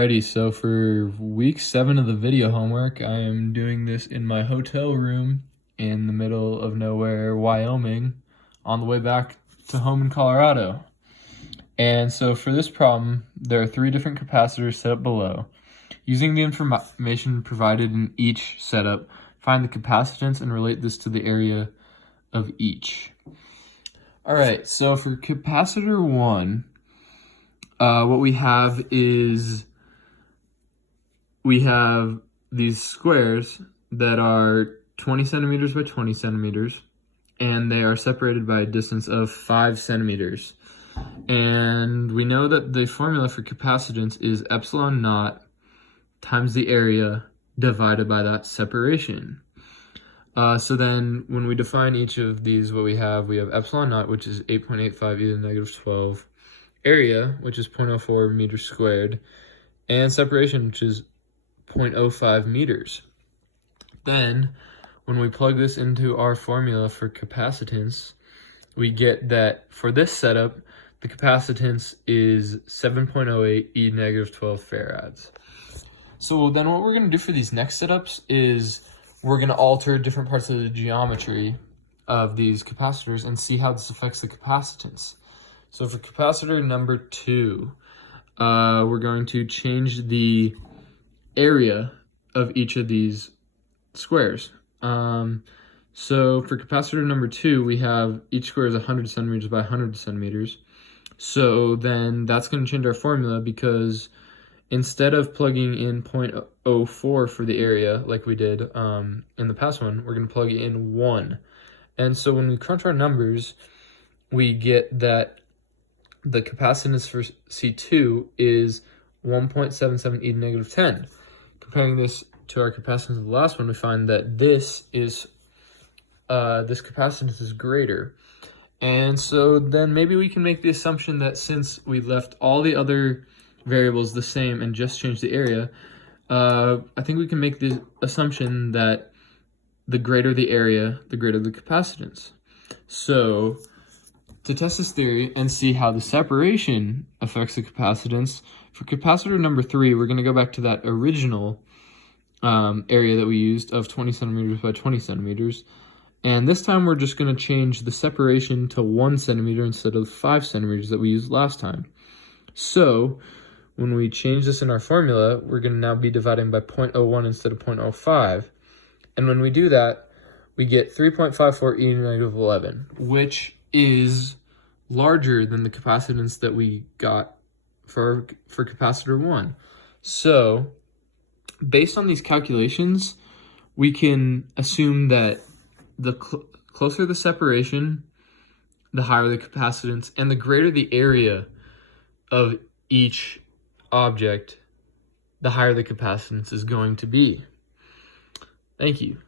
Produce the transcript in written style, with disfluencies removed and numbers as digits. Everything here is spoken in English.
Alrighty, so for week 7 of the video homework, I am doing this in my hotel room in the middle of nowhere, Wyoming, on the way back to home in Colorado. And so for this problem, there are 3 different capacitors set up below. Using the information provided in each setup, find the capacitance and relate this to the area of each. Alright, so for capacitor 1, what we have is we have these squares that are 20 centimeters by 20 centimeters, and they are separated by a distance of 5 centimeters. And we know that the formula for capacitance is epsilon naught times the area divided by that separation. So then when we define each of these, what we have epsilon naught, which is 8.85 e to the negative 12, area, which is 0.04 meters squared, and separation, which is 0.05 meters. Then, when we plug this into our formula for capacitance, we get that for this setup, the capacitance is 7.08 e to the negative 12 farads. So then what we're going to do for these next setups is we're going to alter different parts of the geometry of these capacitors and see how this affects the capacitance. So for capacitor number 2, we're going to change the area of each of these squares. So for capacitor number 2, we have each square is 100 centimeters by 100 centimeters. So then that's going to change our formula, because instead of plugging in 0.04 for the area like we did in the past one, we're going to plug in 1. And so when we crunch our numbers, we get that the capacitance for C2 is 1.77 e to the negative 10. Comparing this to our capacitance of the last one, we find that this capacitance is greater. And so then maybe we can make the assumption that since we left all the other variables the same and just changed the area, I think we can make the assumption that the greater the area, the greater the capacitance. So to test this theory and see how the separation affects the capacitance, for capacitor number 3, we're going to go back to that original area that we used of 20 centimeters by 20 centimeters. And this time we're just going to change the separation to 1 centimeter instead of 5 centimeters that we used last time. So when we change this in our formula, we're going to now be dividing by 0.01 instead of 0.05. And when we do that, we get 3.54 e to the negative 11, which is larger than the capacitance that we got for capacitor 1. So based on these calculations, we can assume that the closer the separation, the higher the capacitance, and the greater the area of each object, the higher the capacitance is going to be. Thank you.